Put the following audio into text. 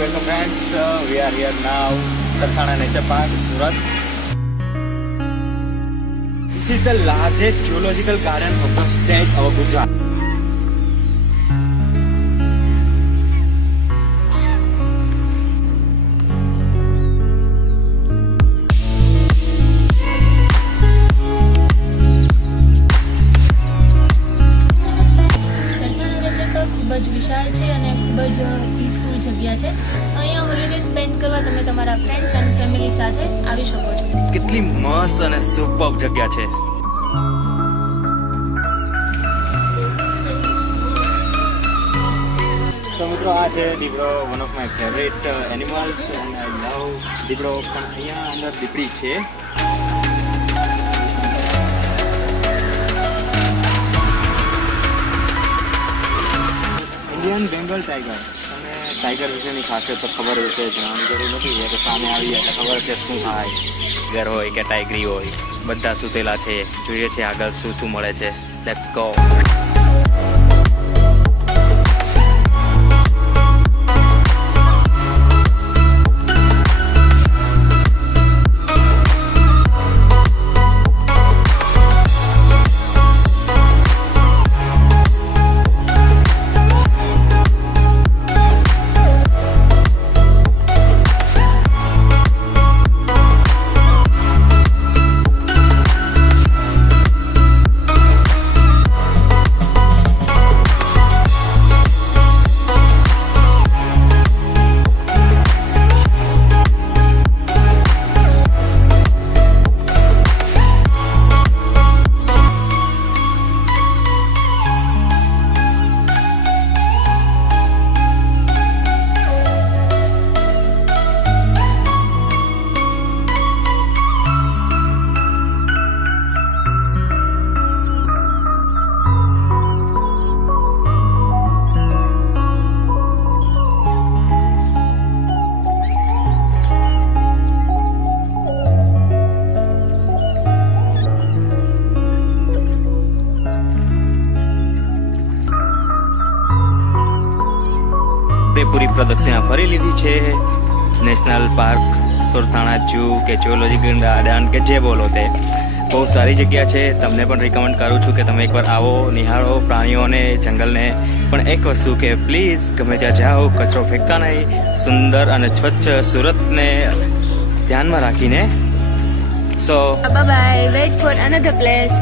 welcome friends. We are here now, Sarthana Nature Park, Surat. This is the largest zoological garden of the state of Gujarat. વિશાળ છે અને ખૂબ જ પીસફુલ જગ્યા છે. અહીંયા હોલિડે સ્પેન્ડ કરવા તમે તમારા ફ્રેન્ડ્સ અને ફેમિલી સાથે આવી શકો છો. કેટલી મસ્ત અને સુપર્બ જગ્યા છે. તો મિત્રો આ છે દીપડો, one of my favourite animals and I love દીપડો. પણ અહીંયા અંદર દીપડી છે. Indian Bengal tiger. તમને ટાઈગર વિશેની ખાસિયત તો ખબર હશે, જણાવવાની જરૂર નથી. તો સામે આવી એટલે ખબર છે શું થાય. ટાઈગર હોય કે ટાઈગરી હોય, બધા સૂતેલા છે. જોઈએ છે આગળ શું શું મળે છે. Let's go. પૂરી પ્રદક્ષિણા ફરી લીધી છે. નેશનલ પાર્ક, સુરથાણા ઝૂ કે ઝૂઓલોજીકલ ગાર્ડન કે જે બોલો તે બહુ સારી જગ્યા છે. તમને પણ રિકમેન્ડ કરું છું કે તમે એકવાર આવો, નિહાળો પ્રાણીઓને, જંગલને. પણ એક વસ્તુ કે પ્લીઝ ગમે ત્યાં જાઓ, કચરો ફેંકતા નહીં. સુંદર અને સ્વચ્છ સુરતને ધ્યાનમાં રાખીને. So bye bye. Wait for another place.